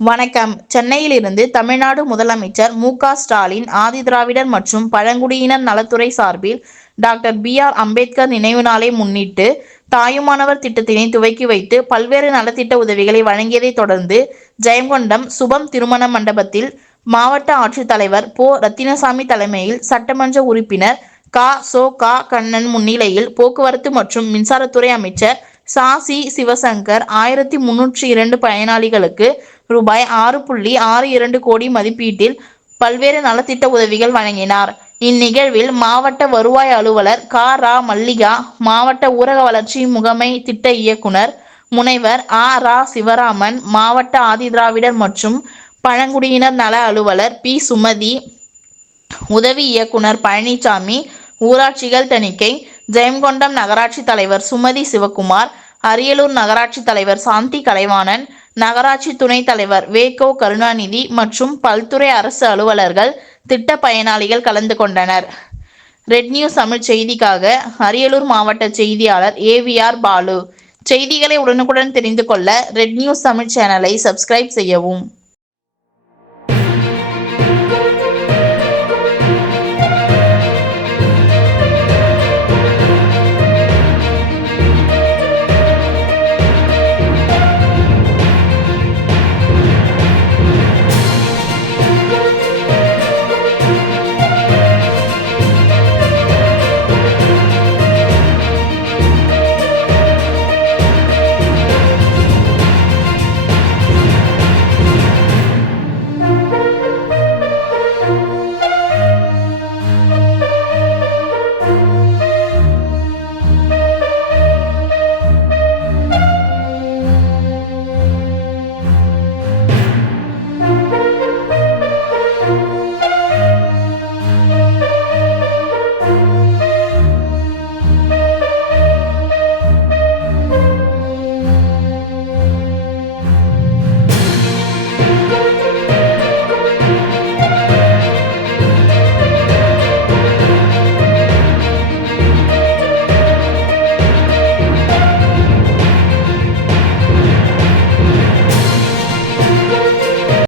வணக்கம். சென்னையிலிருந்து தமிழ்நாடு முதலமைச்சர் மு க ஸ்டாலின் ஆதிதிராவிடர் மற்றும் பழங்குடியினர் நலத்துறை சார்பில் டாக்டர் பி ஆர் அம்பேத்கர் நினைவு நாளை முன்னிட்டு தாயுமானவர் திட்டத்தினை துவக்கி வைத்து பல்வேறு நலத்திட்ட உதவிகளை வழங்கியதை தொடர்ந்து ஜெயங்கொண்டம் சுபம் திருமண மண்டபத்தில் மாவட்ட ஆட்சித்தலைவர் போ. ரத்தினசாமி தலைமையில் சட்டமன்ற உறுப்பினர் கா. சோ. கா. கண்ணன் முன்னிலையில் போக்குவரத்து மற்றும் மின்சாரத்துறை அமைச்சர் சா சி சிவசங்கர் ஆயிரத்தி முன்னூற்றி இரண்டு பயனாளிகளுக்கு ரூபாய் ஆறு புள்ளி ஆறு இரண்டு கோடி மதிப்பீட்டில் பல்வேறு நலத்திட்ட உதவிகள் வழங்கினார். இந்நிகழ்வில் மாவட்ட வருவாய் அலுவலர் க. ரா. மல்லிகா மாவட்ட ஊரக வளர்ச்சி முகமை திட்ட இயக்குனர் முனைவர் ஆ. ரா. சிவராமன் மாவட்ட ஆதிதிராவிடர் மற்றும் பழங்குடியினர் நல அலுவலர் பி. சுமதி உதவி இயக்குனர் பழனிசாமி ஊராட்சிகள் தணிக்கை ஜெயங்கொண்டம் நகராட்சி தலைவர் சுமதி சிவகுமார் அரியலூர் நகராட்சி தலைவர் சாந்தி கலைவாணன் நகராட்சி துணைத் தலைவர் வேகோ கருணாநிதி மற்றும் பல்துறை அரசு அலுவலர்கள் திட்ட பயனாளிகள் கலந்து கொண்டனர். ரெட் நியூஸ் தமிழ் செய்திக்காக அரியலூர் மாவட்ட செய்தியாளர் ஏவிஆர் பாலு. செய்திகளை உடனுக்குடன் தெரிந்து கொள்ள ரெட் நியூஸ் தமிழ் சேனலை சப்ஸ்கிரைப் செய்யவும்.